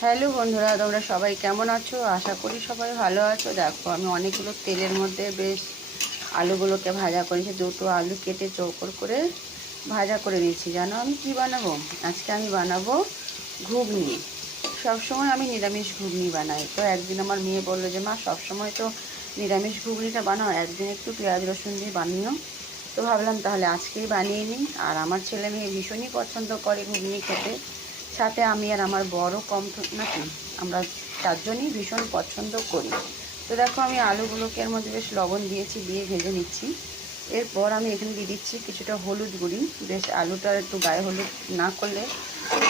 Hello বন্ধুরা, তোমরা সবাই কেমন আছো? আশা করি সবাই ভালো আছো। দেখো, আমি অনেকগুলো তেলের মধ্যে বেশ আলুগুলোকে ভাজা করেছি। দুটো আলু কেটে চৌকোর করে ভাজা করে নিয়েছি। জানো আমি কি বানাবো? আজকে আমি বানাবো ঘুগনি। সবসময় আমি নিরামিষ ঘুগনি বানাই। তো একদিন আমার মেয়ে বললো যে মা, সবসময় তো নিরামিষ ঘুগনিটা বানাও, একদিন একটু পেঁয়াজ রসুন দিয়ে বানিও। তো ভাবলাম তাহলে আজকেই বানিয়ে নিই। আর আমার ছেলে মেয়ে ভীষণই পছন্দ করে ঘুগনি খেতে। সাথে আমি আর আমার বড় কম নাকি, আমরা চারজনই ভীষণ পছন্দ করি। তো দেখো, আমি আলুগুলোকে এর মধ্যে বেশ লবণ দিয়েছি, দিয়ে ভেজে নিচ্ছি। এরপর আমি এখানে দিয়ে দিচ্ছি কিছুটা হলুদ গুঁড়ি। বেশ আলুটা একটু গায়ে হলুদ না করলে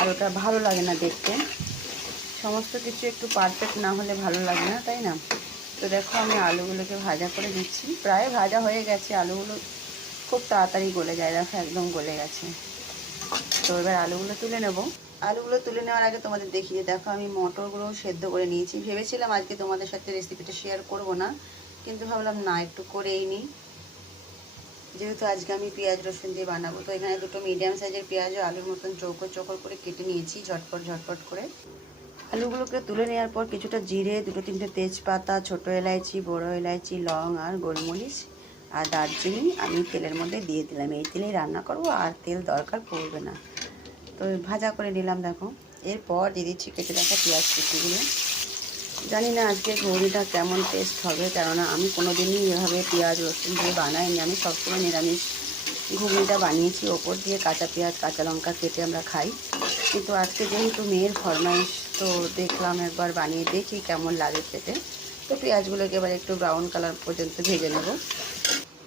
আলুটা ভালো লাগে না দেখতে। সমস্ত কিছু একটু পারফেক্ট না হলে ভালো লাগে না, তাই না? তো দেখো, আমি আলুগুলোকে ভাজা করে দিচ্ছি। প্রায় ভাজা হয়ে গেছে। আলুগুলো খুব তাড়াতাড়ি গলে যায়, দেখো একদম গলে গেছে। তো এবার আলুগুলো তুলে নেব। আলুগুলো তুলে নেওয়ার আগে তোমাদের দেখিয়ে, দেখো আমি মটরগুলো সেদ্ধ করে নিয়েছি। ভেবেছিলাম আজকে তোমাদের সাথে রেসিপিটা শেয়ার করব না, কিন্তু ভাবলাম না, একটু করেই নিই। যেহেতু আজকে আমি পেঁয়াজ রসুন দিয়ে বানাবো, তো এখানে দুটো মিডিয়াম সাইজের পেঁয়াজও আলুর মতন চৌকো চৌকো করে কেটে নিয়েছি ঝটপট ঝটপট করে। আলুগুলোকে তুলে নেওয়ার পর কিছুটা জিরে, দুটো তিনটে তেজপাতা, ছোটো এলাইচি, বড়ো এলাইচি, লং আর গোলমরিচ আর দারচিনি আমি তেলের মধ্যে দিয়ে দিলাম। এই তেলেই রান্না করব, আর তেল দরকার পড়বে না। তো ভাজা করে নিলাম দেখো। এরপর দিয়ে দিচ্ছি কেটে রাখা পেঁয়াজ কুচিগুলো। জানি না আজকে ঘুগনিটা কেমন টেস্ট হবে, কেননা আমি কোনো দিনই এভাবে পেঁয়াজ রসুন দিয়ে বানাইনি। আমি সবসময় নিরামিষ ঘুগনিটা বানিয়েছি, ওপর দিয়ে কাঁচা পেঁয়াজ কাঁচা লঙ্কা কেটে আমরা খাই। কিন্তু আজকে যেহেতু মেয়ের ফরমাইশ, তো দেখলাম একবার বানিয়ে দেখি কেমন লাগে খেতে। তো পেঁয়াজগুলোকে এবার একটু ব্রাউন কালার পর্যন্ত ভেজে নেব।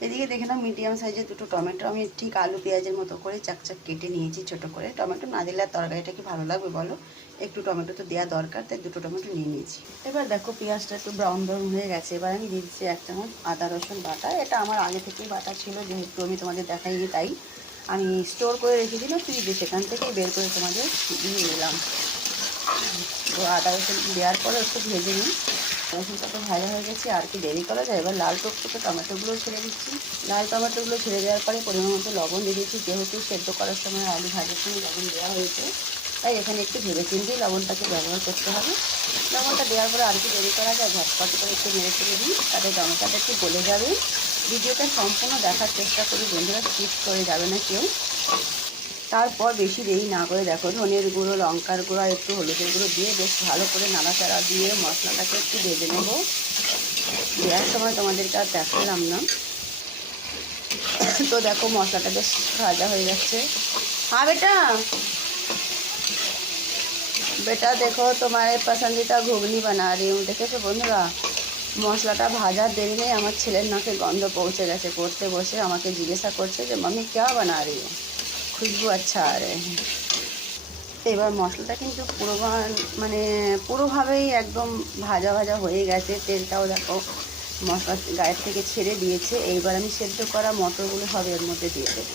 এদিকে দেখে নাও, মিডিয়াম সাইজের দুটো টমেটো আমি ঠিক আলু পেঁয়াজের মতো করে চাকচাক কেটে নিয়েছি ছোটো করে। টমেটো না দিলে আর তরকারিটা কি ভালো লাগবে বলো? একটু টমেটো তো দেওয়া দরকার, তাই দুটো টমেটো নিয়ে নিয়েছি। এবার দেখো, পেঁয়াজটা একটু ব্রাউন ব্রাউন হয়ে গেছে। এবার আমি দিয়ে দিচ্ছি 1 চামচ আদা রসুন বাটা। এটা আমার আগে থেকেই বাটা ছিল, যেহেতু আমি তোমাদের দেখাইনি, তাই আমি স্টোর করে রেখেছিলাম ফ্রিজে, সেখান থেকেই বের করে তোমাদের দিয়ে দিলাম। তো আদা রসুন দেওয়ার পরে একটু ভেজে নিই। রসুনটা তো ভাজা হয়ে গেছে, আর কি দেরি করা যায়। এবার লাল টকটকে টমেটোগুলো ছেড়ে দিচ্ছি। লাল টমেটোগুলো ছেড়ে দেওয়ার পরে পরিমাণ মতো লবণ দিয়ে দিচ্ছি। যেহেতু সেদ্ধ করার সময় আলু ভাজার সময় লবণ দেওয়া হয়েছে, তাই এখানে একটু ভেবে চিন্তেই লবণটাকে ব্যবহার করতে হবে। লবণটা দেওয়ার পরে আর কি দেরি করা যায়, ঝটপট করে একটু নেড়ে চেড়ে দিই, তাতে টমেটোটা একটু গলে যাবে। ভিডিওটা সম্পূর্ণ দেখার চেষ্টা করি বন্ধুরা, স্কিপ করে যাবে না কেউ। তারপর বেশি দেরি না করে দেখো, ধনের গুঁড়ো, লঙ্কার গুঁড়ো, একটু হলুদের গুঁড়ো দিয়ে বেশ ভালো করে নাড়াচাড়া দিয়ে মশলাটাকে একটু ভেজে নেবো। দেওয়ার সময় তোমাদেরকে আর দেখালাম না। তো দেখো, মশলাটা বেশ ভাজা হয়ে যাচ্ছে। হ্যাঁ বেটা, বেটা দেখো তোমার পছন্দিতা ঘুগনি বানা রি হুঁ। দেখেছো বন্ধুরা, মশলাটা ভাজার দেরি নেই, আমার ছেলের নাকে গন্ধ পৌঁছে গেছে। করতে বসে আমাকে জিজ্ঞাসা করছে যে মাম্মি ক্যা বানা রি হো, খুশবু আচ্ছা আ রে হ্যাঁ। এবার মশলাটা কিন্তু মানে পুরোভাবেই একদম ভাজা ভাজা হয়ে গেছে। তেলটাও দেখো মশলা গায়ের থেকে ছেড়ে দিয়েছে। এইবার আমি সেদ্ধ করা মটরগুলো সব এর মধ্যে দিয়ে দেবো।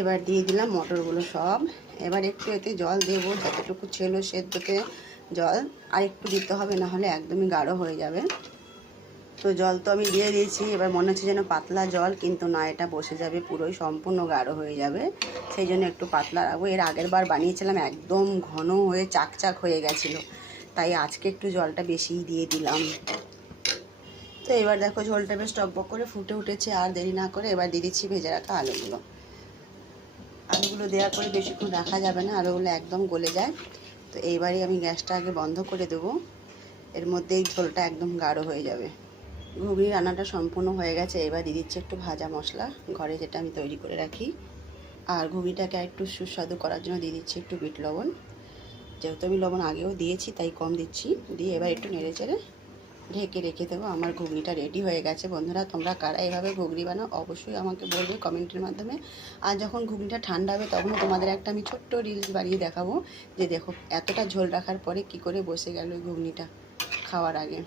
এবার দিয়ে দিলাম মটরগুলো সব। এবার একটু এতে জল দেবো, যতটুকু ছিল সেদ্ধতে জল আর একটু দিতে হবে, না হলে একদমই গাঢ় হয়ে যাবে। তো জল তো আমি দিয়ে দিয়েছি। এবার মনে হচ্ছে যেন পাতলা জল, কিন্তু না, এটা বসে যাবে, পুরোই সম্পূর্ণ গাঢ় হয়ে যাবে। সেই জন্য একটু পাতলা রাখবো। এর আগের বার বানিয়েছিলাম একদম ঘন হয়ে চাকচাক হয়ে গেছিলো, তাই আজকে একটু জলটা বেশিই দিয়ে দিলাম। তো এবার দেখো, ঝোলটা বেশ টকবক করে ফুটে উঠেছে। আর দেরি না করে এবার দিয়ে দিচ্ছি ভেজে রাখা আলুগুলো। আলুগুলো দেওয়ার পরে বেশিক্ষণ রাখা যাবে না, আলুগুলো একদম গলে যায়। তো এইবারই আমি গ্যাসটা আগে বন্ধ করে দেবো, এর মধ্যেই ঝোলটা একদম গাঢ় হয়ে যাবে। ঘুগনি রান্নাটা সম্পূর্ণ হয়ে গেছে। এবার দিয়ে দিচ্ছি একটু ভাজা মশলা, ঘরে যেটা আমি তৈরি করে রাখি। আর ঘুগনিটাকে একটু সুস্বাদু করার জন্য দিয়ে দিচ্ছি একটু বিট লবণ। যেহেতু আমি লবণ আগেও দিয়েছি, তাই কম দিচ্ছি। দিয়ে এবার একটু নেড়ে চেড়ে ঢেকে রেখে দেবো। আমার ঘুগনিটা রেডি হয়ে গেছে। বন্ধুরা, তোমরা কারা এভাবে ঘুগনি বানাও অবশ্যই আমাকে বলবে কমেন্টের মাধ্যমে। আর যখন ঘুগনিটা ঠান্ডা হবে, তখন তোমাদের একটা আমি ছোট্ট রিলস বানিয়ে দেখাবো, যে দেখো এতটা ঝোল রাখার পরে কি করে বসে গেল এই ঘুগনিটা খাওয়ার আগে।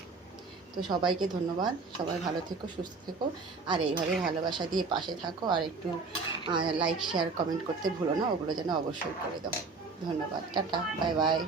তো সবাইকে ধন্যবাদ, সবাই ভালো থেকো, সুস্থ থেকো, আর এইভাবে ভালোবাসা দিয়ে পাশে থাকো। আর একটু লাইক শেয়ার কমেন্ট করতে ভুলো না, ওগুলো যেন অবশ্যই করে দাও। ধন্যবাদ, টাটা, বাই বাই।